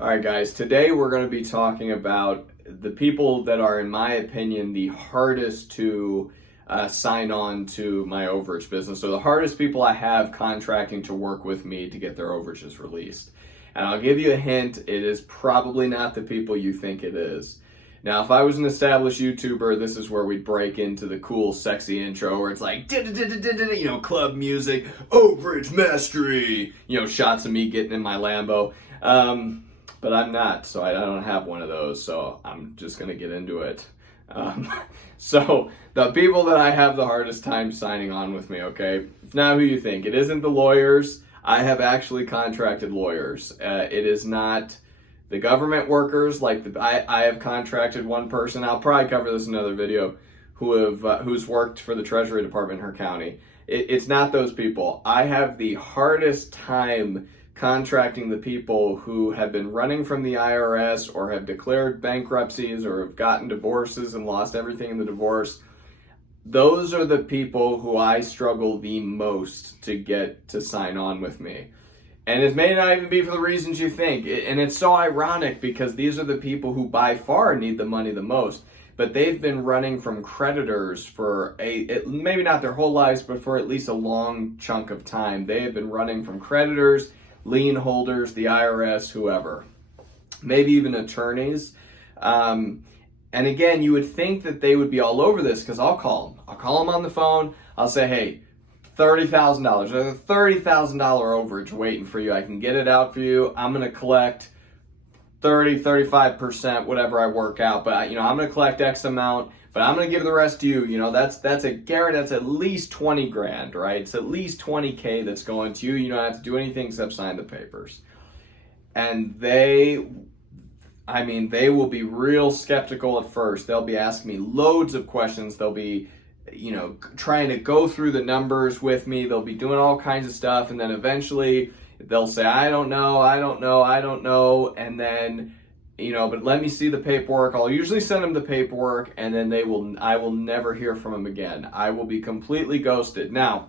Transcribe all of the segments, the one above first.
All right, guys, today we're going to be talking about the people that are, in my opinion, the hardest to sign on to my overage business. So the hardest people I have contracting to work with me to get their overages released. And I'll give you a hint, it is probably not the people you think it is. Now, if I was an established YouTuber, this is where we'd break into the cool, sexy intro where it's like, club music, overage mastery, shots of me getting in my Lambo. But I'm not, so I don't have one of those, so I'm just going to get into it. So the people that I have the hardest time signing on with me, okay, it's not who you think. It isn't the lawyers. I have actually contracted lawyers. It is not the government workers. I have contracted one person. I'll probably cover this in another video, who's worked for the Treasury Department in her county. It's not those people. I have the hardest time contracting the people who have been running from the IRS or have declared bankruptcies or have gotten divorces and lost everything in the divorce. Those are the people who I struggle the most to get to sign on with me. And it may not even be for the reasons you think. And it's so ironic because these are the people who by far need the money the most. But they've been running from creditors for maybe not their whole lives, but for at least a long chunk of time. They have been running from creditors, lien holders, the IRS, whoever, maybe even attorneys. And again, you would think that they would be all over this because I'll call them. I'll call them on the phone. I'll say, hey, $30,000. There's a $30,000 overage waiting for you. I can get it out for you. I'm going to collect 35%, whatever I work out. But I'm going to collect X amount, but I'm going to give the rest to you. That's a guarantee. That's at least 20 grand, right? It's at least 20K that's going to you. You don't have to do anything except sign the papers. And they will be real skeptical at first. They'll be asking me loads of questions. They'll be, trying to go through the numbers with me. They'll be doing all kinds of stuff. And then eventually they'll say, I don't know. And then, but let me see the paperwork. I'll usually send them the paperwork and then I will never hear from them again. I will be completely ghosted. Now,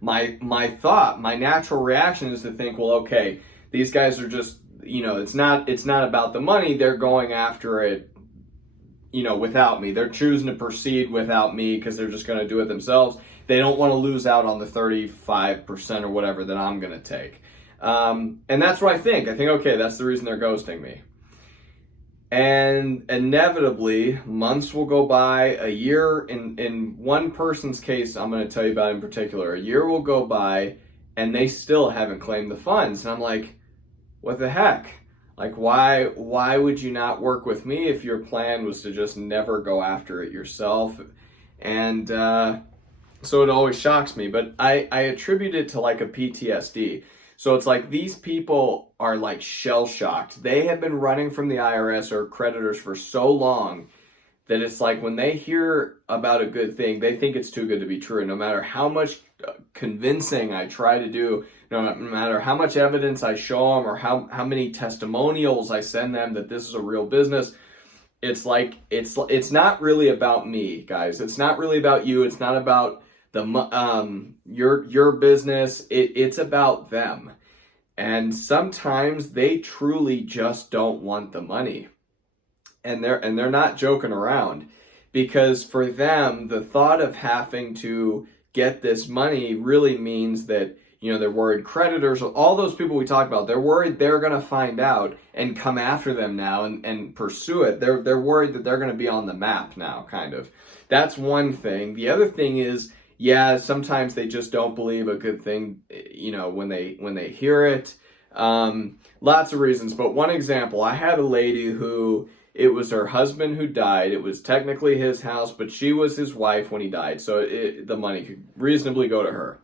my natural reaction is to think, well, okay, these guys are just, it's not about the money. They're going after it, without me. They're choosing to proceed without me because they're just going to do it themselves. They don't want to lose out on the 35% or whatever that I'm going to take. And that's what I think. Okay, that's the reason they're ghosting me. And inevitably, months will go by, a year, in one person's case I'm going to tell you about in particular, a year will go by and they still haven't claimed the funds. And I'm like, what the heck? Like, why would you not work with me if your plan was to just never go after it yourself? And so it always shocks me, but I attribute it to like a PTSD. So it's like these people are like shell-shocked. They have been running from the IRS or creditors for so long that it's like when they hear about a good thing, they think it's too good to be true. No matter how much convincing I try to do, no matter how much evidence I show them or how many testimonials I send them that this is a real business, it's like it's not really about me, guys. It's not really about you. It's not about your business. It's about them. And sometimes they truly just don't want the money. And they're not joking around, because for them, the thought of having to get this money really means that, they're worried creditors, all those people we talked about, they're worried they're going to find out and come after them now and pursue it. They're worried that they're going to be on the map now, kind of. That's one thing. The other thing is, yeah, sometimes they just don't believe a good thing, when they hear it. Lots of reasons, but one example, I had a lady who, it was her husband who died. It was technically his house, but she was his wife when he died, so the money could reasonably go to her.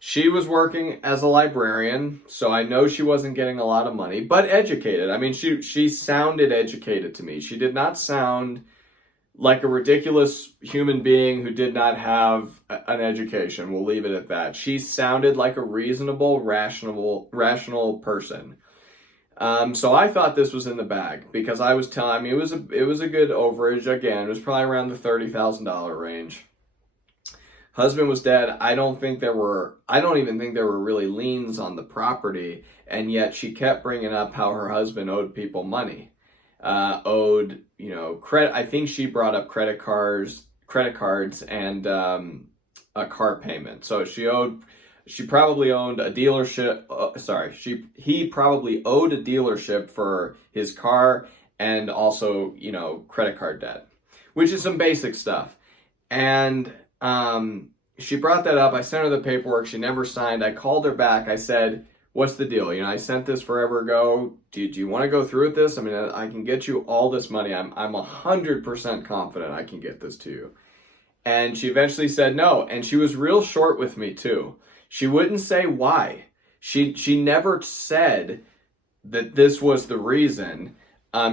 She was working as a librarian, so I know she wasn't getting a lot of money, but educated. She sounded educated to me. She did not sound like a ridiculous human being who did not have an education. We'll leave it at that. She sounded like a reasonable, rational person. So I thought this was in the bag because I was telling, it was a good overage. Again, it was probably around the $30,000 range. Husband was dead. I don't even think there were really liens on the property. And yet she kept bringing up how her husband owed people money. Credit. I think she brought up credit cards and a car payment. So she probably owned a dealership. He probably owed a dealership for his car and also, credit card debt, which is some basic stuff. And she brought that up. I sent her the paperwork. She never signed. I called her back. I said, what's the deal? I sent this forever ago. Do you want to go through with this? I mean, I can get you all this money. I'm 100% confident I can get this to you. And she eventually said no. And she was real short with me too. She wouldn't say why. She never said that this was the reason.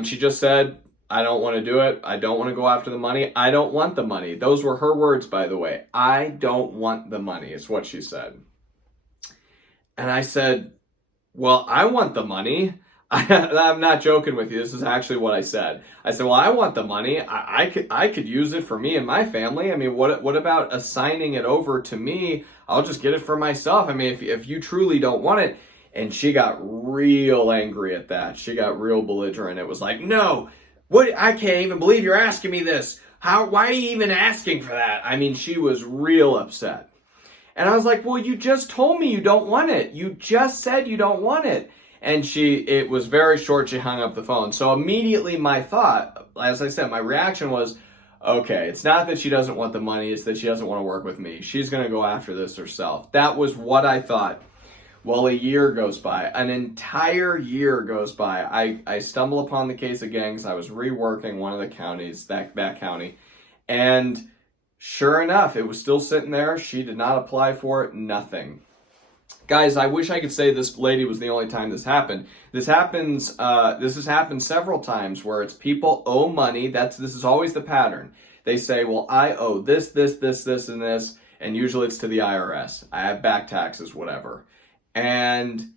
She just said, I don't want to do it. I don't want to go after the money. I don't want the money. Those were her words, by the way. I don't want the money, is what she said. And I said, well, I want the money. I'm not joking with you. This is actually what I said. I said, well, I want the money. I could use it for me and my family. I mean, what about assigning it over to me? I'll just get it for myself. I mean, if you truly don't want it. And she got real angry at that. She got real belligerent. It was like, no, I can't even believe you're asking me this. Why are you even asking for that? I mean, she was real upset. And I was like, well, you just told me you don't want it. You just said you don't want it. And it was very short. She hung up the phone. So immediately my thought, as I said, my reaction was, okay, it's not that she doesn't want the money. It's that she doesn't want to work with me. She's going to go after this herself. That was what I thought. Well, a year goes by. An entire year goes by. I stumble upon the case again because I was reworking one of the counties, that county. And sure enough, it was still sitting there. She did not apply for it. Nothing. Guys, I wish I could say this lady was the only time this happened. This has happened several times where it's people owe money. This is always the pattern. They say, well, I owe this, and this. And usually it's to the IRS. I have back taxes, whatever. And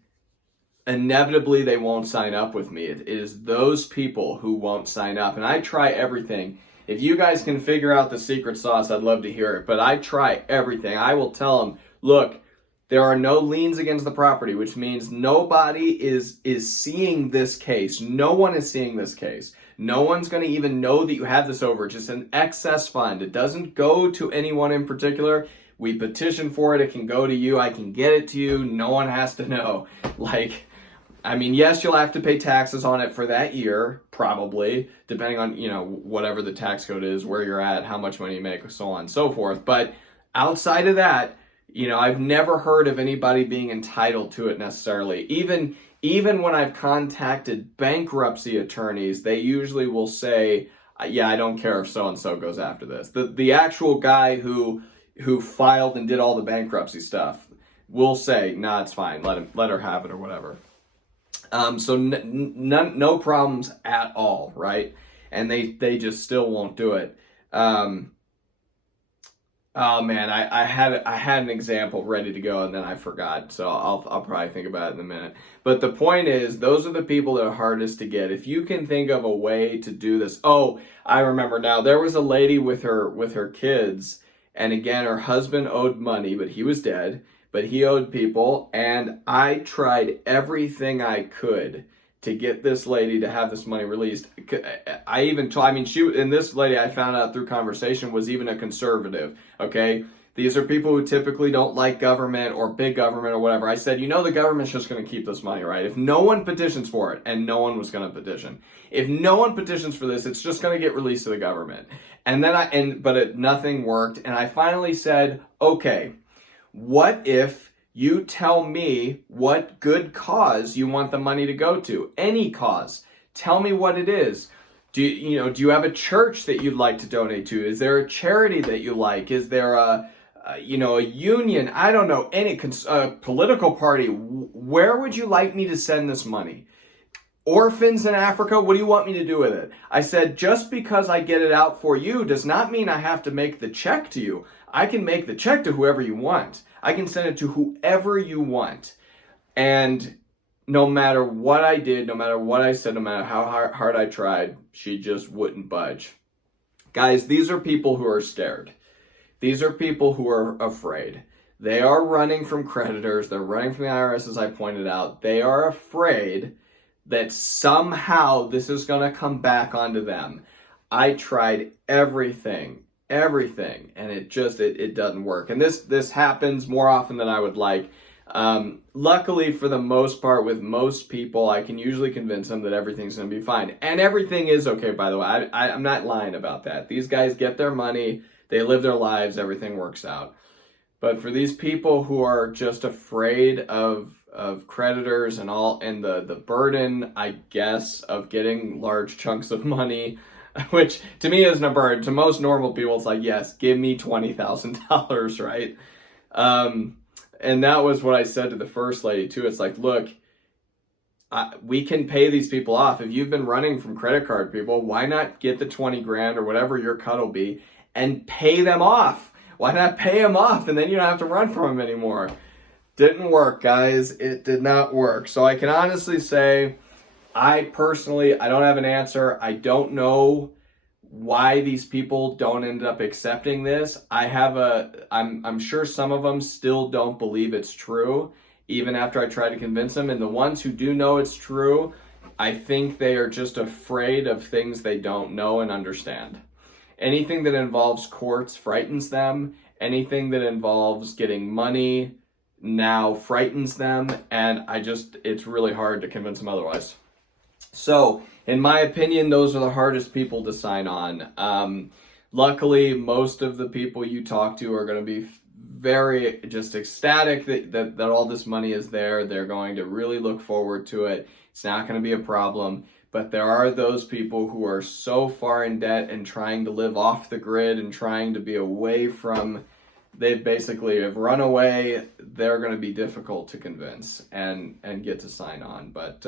inevitably they won't sign up with me. It is those people who won't sign up. And I try everything. If you guys can figure out the secret sauce, I'd love to hear it. But I try everything. I will tell them, look, there are no liens against the property, which means nobody is seeing this case. No one is seeing this case. No one's going to even know that you have this overage. It's an excess fund. It doesn't go to anyone in particular. We petition for it. It can go to you. I can get it to you. No one has to know. Yes, you'll have to pay taxes on it for that year, probably, depending on, whatever the tax code is, where you're at, how much money you make, so on and so forth. But outside of that, I've never heard of anybody being entitled to it necessarily. Even when I've contacted bankruptcy attorneys, they usually will say, yeah, I don't care if so-and-so goes after this. The actual guy who filed and did all the bankruptcy stuff will say, nah, it's fine. Let her have it or whatever. So no problems at all, right? And they just still won't do it. Oh man, I had an example ready to go and then I forgot. So I'll probably think about it in a minute. But the point is, those are the people that are hardest to get. If you can think of a way to do this. Oh, I remember now. There was a lady with her kids. And again, her husband owed money, but he was dead. But he owed people, and I tried everything I could to get this lady to have this money released. This lady I found out through conversation was even a conservative, okay? These are people who typically don't like government or big government or whatever. I said, the government's just going to keep this money, right? If no one petitions for it, and no one was going to petition. If no one petitions for this, it's just going to get released to the government. Nothing worked, and I finally said, okay, what if you tell me what good cause you want the money to go to? Any cause. Tell me what it is. Do you have a church that you'd like to donate to? Is there a charity that you like? Is there a union? I don't know, any political party. Where would you like me to send this money? Orphans in Africa, what do you want me to do with it? I said, just because I get it out for you does not mean I have to make the check to you. I can make the check to whoever you want. I can send it to whoever you want. And no matter what I did, no matter what I said, no matter how hard I tried, she just wouldn't budge. Guys, these are people who are scared. These are people who are afraid. They are running from creditors. They're running from the IRS, as I pointed out. They are afraid that somehow this is going to come back onto them. I tried everything, and it doesn't work. And this happens more often than I would like. Luckily, for the most part, with most people, I can usually convince them that everything's going to be fine. And everything is okay, by the way. I'm not lying about that. These guys get their money, they live their lives, everything works out. But for these people who are just afraid of creditors and the burden, I guess, of getting large chunks of money, which to me isn't a burden. To most normal people, it's like, yes, give me $20,000, right? And that was what I said to the first lady too. It's like, look, we can pay these people off. If you've been running from credit card people, why not get the 20 grand or whatever your cut will be and pay them off? Why not pay them off and then you don't have to run from them anymore? Didn't work, guys. It did not work. So I can honestly say, I don't have an answer. I don't know why these people don't end up accepting this. I'm sure some of them still don't believe it's true, even after I try to convince them. And the ones who do know it's true, I think they are just afraid of things they don't know and understand. Anything that involves courts frightens them. Anything that involves getting money now frightens them. And it's really hard to convince them otherwise. So, in my opinion, those are the hardest people to sign on. Luckily, most of the people you talk to are going to be very just ecstatic that all this money is there. They're going to really look forward to it. It's not going to be a problem. But there are those people who are so far in debt and trying to live off the grid and trying to be away from, they basically have run away. They're going to be difficult to convince and get to sign on. But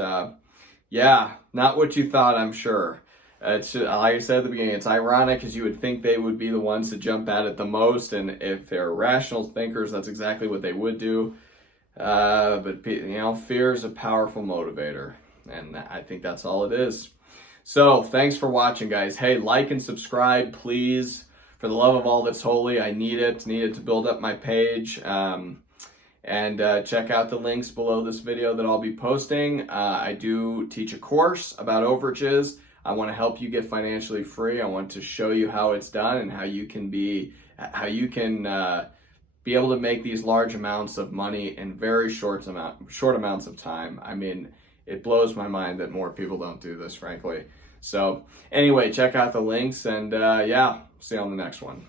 yeah, not what you thought, I'm sure. It's just, like I said at the beginning, it's ironic because you would think they would be the ones to jump at it the most, and if they're rational thinkers, that's exactly what they would do. But fear is a powerful motivator, and I think that's all it is. So thanks for watching, guys. Hey, like and subscribe, please. For the love of all that's holy, I need it to build up my page. And check out the links below this video that I'll be posting. I do teach a course about overages. I want to help you get financially free. I want to show you how it's done and how you can be able to make these large amounts of money in very short amounts of time. I mean, it blows my mind that more people don't do this, frankly. So anyway, check out the links, and yeah, see you on the next one.